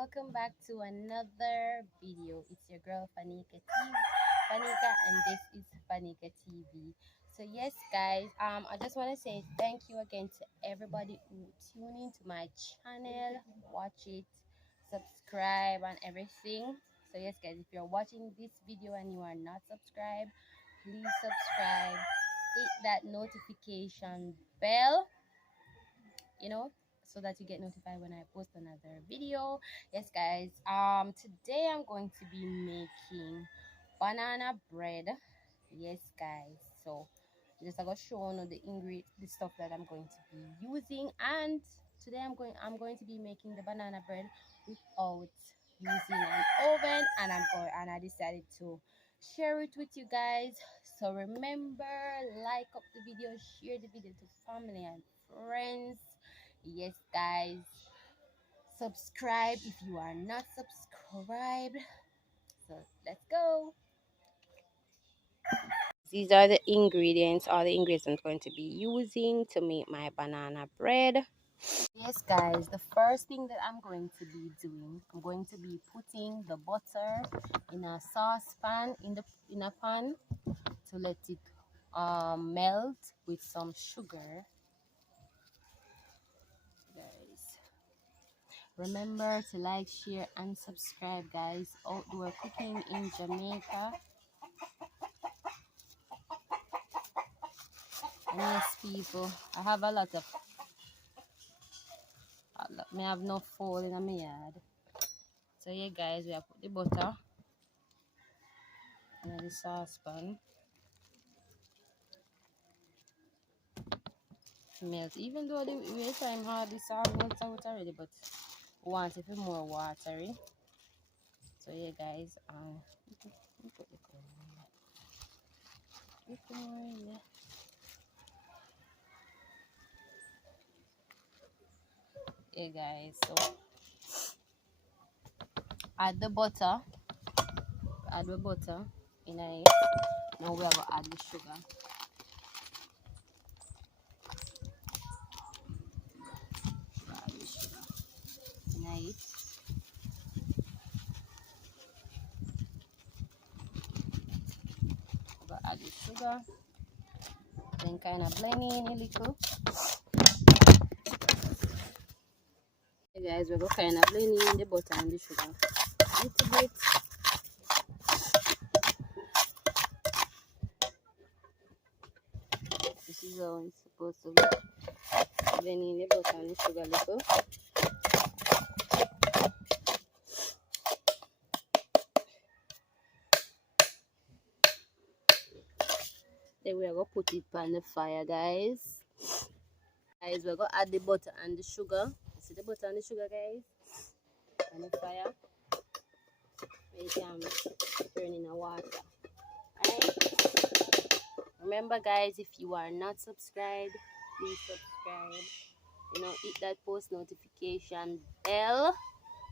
welcome back to another video. It's your girl Fanika, and this is Fanika TV. So yes, guys, I just want to say thank you again to everybody who tune into my channel, watch it, subscribe, and everything. So yes, guys, if you're watching this video and you are not subscribed, please subscribe, hit that notification bell, so that you get notified when I post another video. Yes, guys, today I'm going to be making banana bread. Yes, guys, so just I got shown the stuff that I'm going to be using. And today I'm going to be making the banana bread without using an oven, and I decided to share it with you guys. So remember, like up the video, share the video to family and friends. Yes, guys, subscribe if you are not subscribed. So let's go. These are the ingredients, all the ingredients I'm going to be using to make my banana bread. Yes, guys, the first thing that I'm going to be doing, I'm going to be putting the butter in a saucepan, in a pan, to let it melt with some sugar. Guys, remember to like, share, and subscribe, guys. Outdoor cooking in Jamaica. And yes, people, I have a lot of me have no fall in my yard. So yeah, guys, we have put the butter in the saucepan. Melt, even though the way time hard this all melts out already, but we want it to be more watery. So yeah, guys, put the corn in there. Put more in there. Yeah, guys, so add the butter in it. Now we are going to add the sugar. Add the sugar in it. Add the sugar, then kind of blend in a little. Hey guys, we're going to kind of blend in the butter and the sugar a little bit. This is how it's supposed to look. Blend in the butter and the sugar a little. Then we're going to put it on the fire, guys. Guys, we're going to add the butter and the sugar. You see the butter and the sugar, guys? On the fire. You can turn in the water. Alright? Remember, guys, if you are not subscribed, please subscribe. Hit that post notification bell.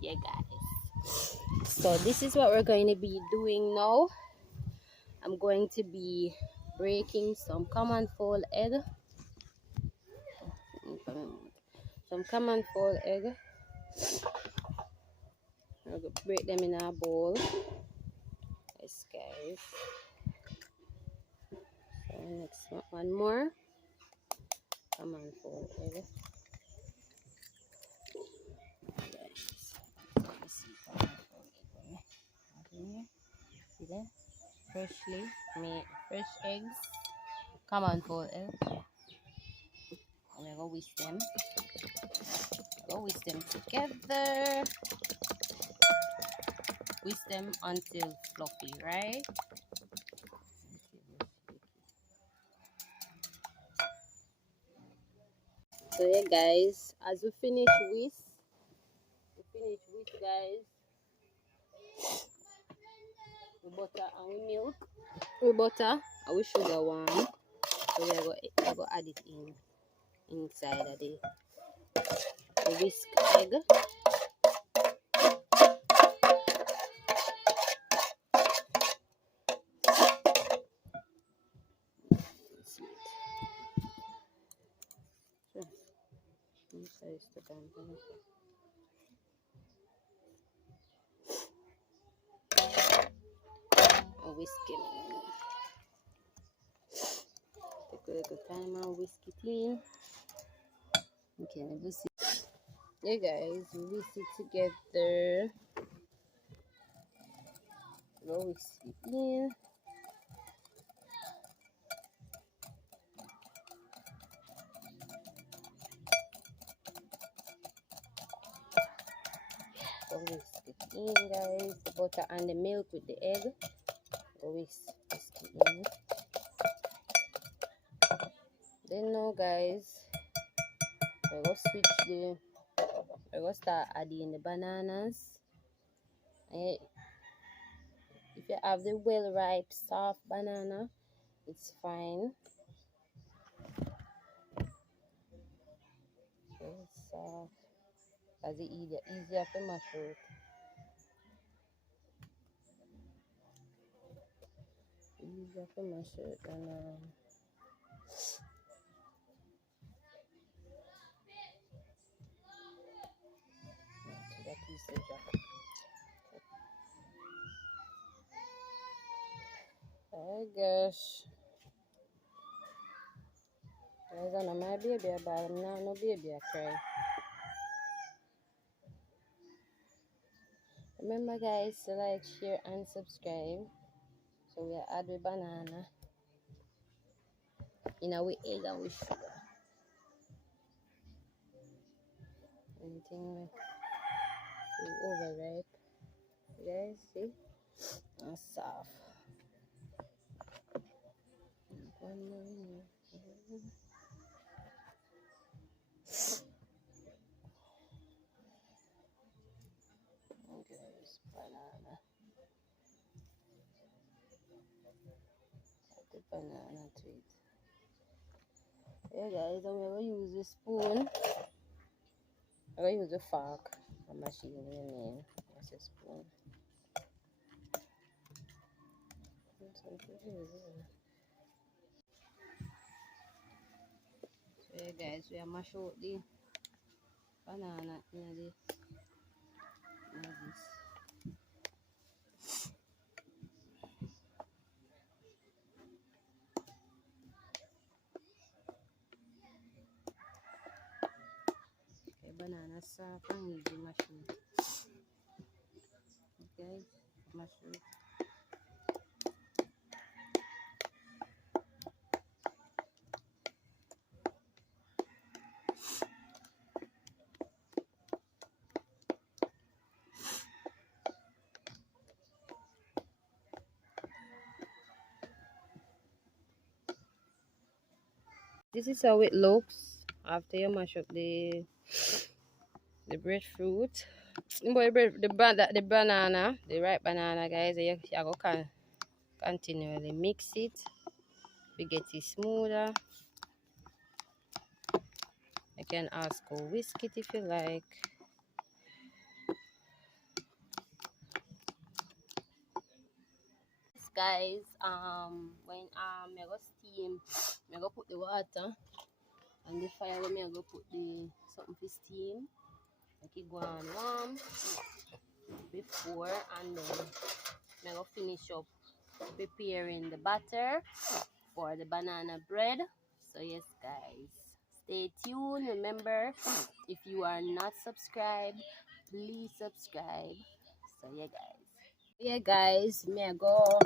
Yeah, guys. So this is what we're going to be doing now. I'm going to be breaking some common fold egg. I'm going to break them in a bowl. Yes, guys. So next one more common fold egg. Guys, let me see common fold egg. See there? Freshly made fresh eggs. Common fold egg. And we're going to whisk them. Whisk them together. Whisk them until fluffy, right? So yeah, guys, as we finish whisk, guys, we butter and we milk. We butter and we sugar one. So we're going to add it inside of the whisk egg. whisk it in. Take a little time and whisk it in. Okay, let's see. Yeah, guys, whisk it together. Go whisk it in. Go whisk it in, guys. The butter and the milk with the egg. Go whisk it in. Then now, guys, we're gonna start adding the bananas. And if you have the well ripe soft banana, it's fine. It's soft because it's easier to mash out. Easier to mash out than that piece of jack. Oh gosh. Guys, I know my baby a bad. I'm not no baby a cry. Remember, guys, to like, share, and subscribe. So we add the banana in our egg and we sugar. Anything overripe. You guys see? And soft. One more. Okay, banana. Add the banana to it. Yeah, guys, I'm going to use the spoon. I'm going to use the fork. I'm machine in the name. That's a spoon. So yeah, guys, we are mash out the banana in this. Okay, banana soft and easy mash out. Okay, mash out. This is how it looks after you mash up the breadfruit. The banana, the ripe banana, guys. You go continually mix it to get it smoother. You can also whisk it if you like. Guys, when I go steam, I go put the water and the fire when I go put the something for steam. Make it go on warm before, and then I go finish up preparing the batter for the banana bread. So yes, guys, stay tuned. Remember, if you are not subscribed, please subscribe. So yeah, guys, may I go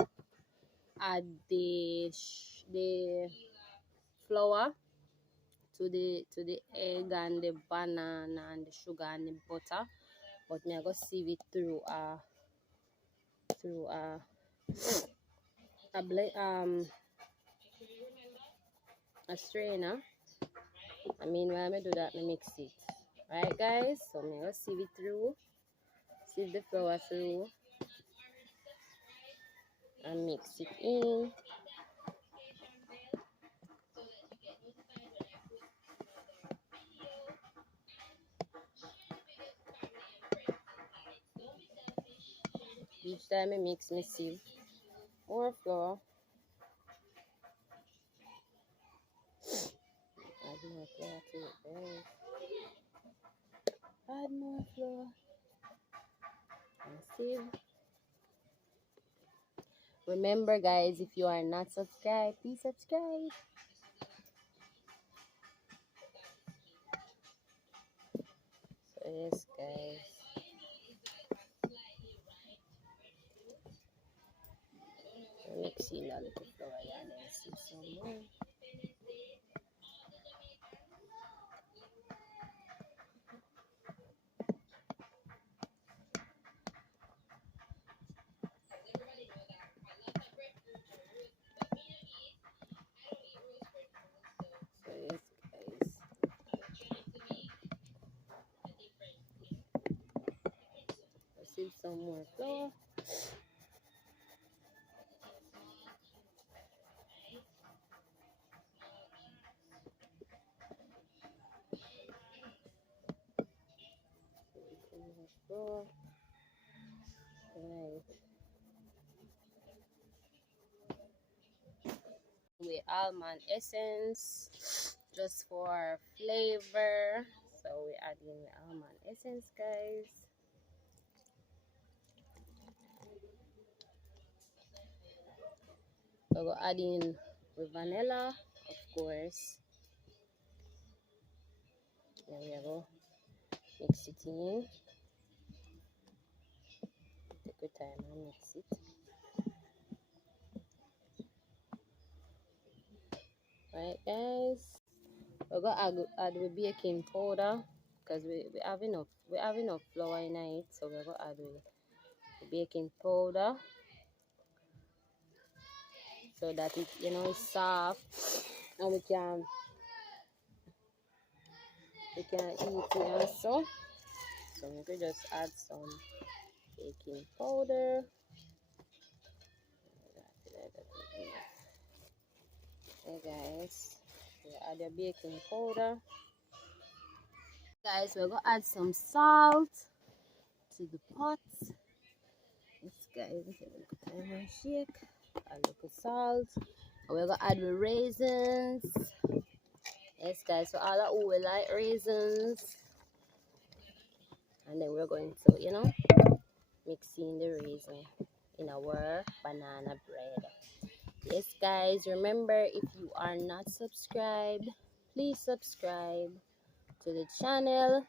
add the flour to the egg and the banana and the sugar and the butter, but me I go sieve it through a strainer. I mean, while I do that, I mix it. Right, guys? So me go sieve it through, sieve the flour through, and mix it in. Each time I mix, me sieve more flour. Add more flour to it, guys. Add more flour and sieve. Remember, guys, if you are not subscribed, please subscribe. So yes, guys. Mixing a little flour and then see some more. So yes, guys. Receive some more flour. Flour. Right. With almond essence, just for flavor. So we add in the almond essence, guys. So we'll add in with vanilla, of course. There we go. Mix it in. Take your time and mix it. Right, guys. We're gonna add the baking powder because we have enough flour in it, so we're gonna add the baking powder so that it is soft and we can eat it also. So we could just add some baking powder. Okay, guys, we add the baking powder. Guys, we're gonna add some salt to the pot. Yes, guys, I'm gonna shake. Add a little salt. And we're gonna add the raisins. Yes, guys, so all that who will like raisins. And then we're going to, mix in the raisin in our banana bread. Yes, guys, remember, if you are not subscribed, please subscribe to the channel.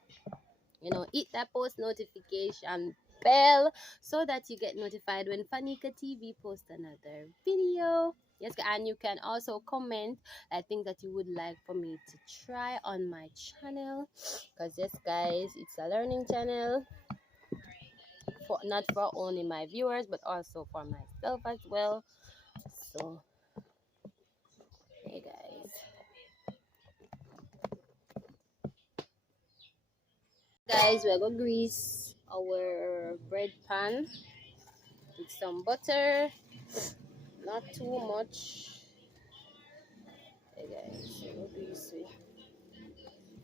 Hit that post notification bell so that you get notified when faniqucatv posts another video. Yes, and you can also comment things that you would like for me to try on my channel, because yes, guys, it's a learning channel, not for only my viewers but also for myself as well. So hey, guys, we're gonna grease our bread pan with some butter, not too much. Hey, guys, we're gonna grease with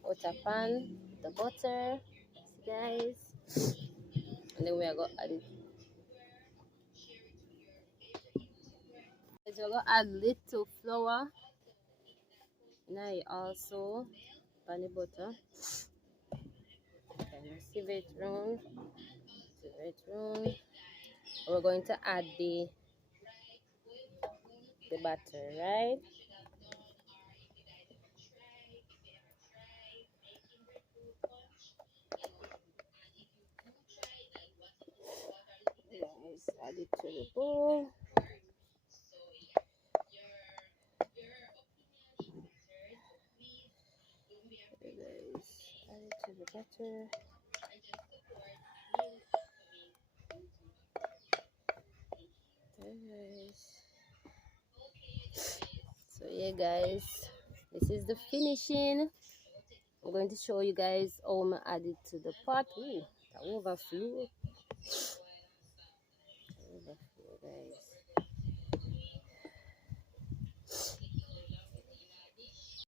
outer pan, the butter, guys, and then we are gonna add it. We're gonna add little flour now also on the butter. And sieve it round. We're going to add the butter, right? Guys, add it to the bowl. Guys, add it to the butter. Guys. So yeah, guys, this is the finishing. I'm going to show you guys how I'm add it to the pot. Ooh, that overflow. Guys.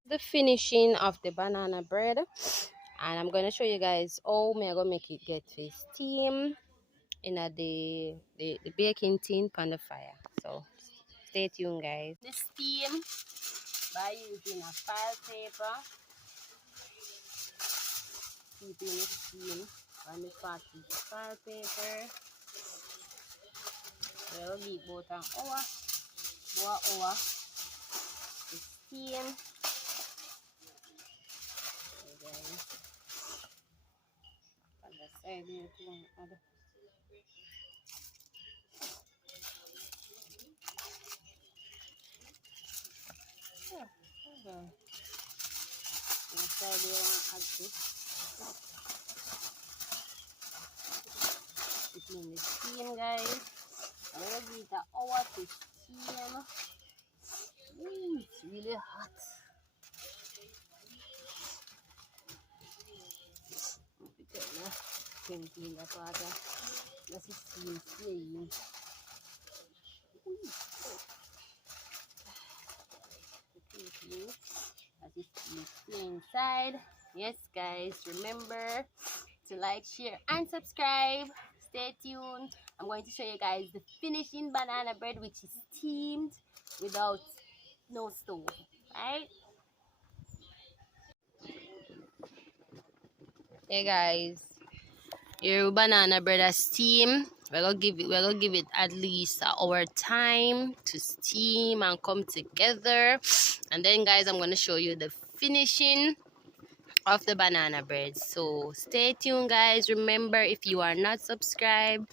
The finishing of the banana bread, and I'm going to show you guys how I'm gonna make it get to steam in the baking tin on the fire. So stay tuned, guys. The steam by using a file paper, keeping the steam on the pot with the file paper. We'll leave about an hour. About an hour to steam. And then on the side here too. Okay. On the side here, I want to add this. Put in the steam, guys. I'm gonna give it an hour to steam. Ooh, it's really hot. Put that part. That's steam staying. As you see inside. Yes, guys, remember to like, share, and subscribe. Stay tuned. I'm going to show you guys the finishing banana bread, which is steamed without no stove, right? Hey guys, your banana bread is steamed. We're gonna give it at least an hour time to steam and come together. And then guys, I'm gonna show you the finishing of the banana bread. So stay tuned, guys. Remember, if you are not subscribed,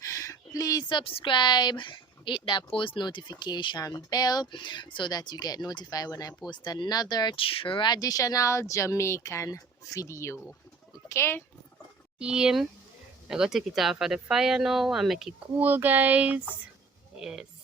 please subscribe. Hit that post notification bell so that you get notified when I post another traditional Jamaican video. Okay, team, I'm gonna take it off of the fire now and make it cool, guys. Yes.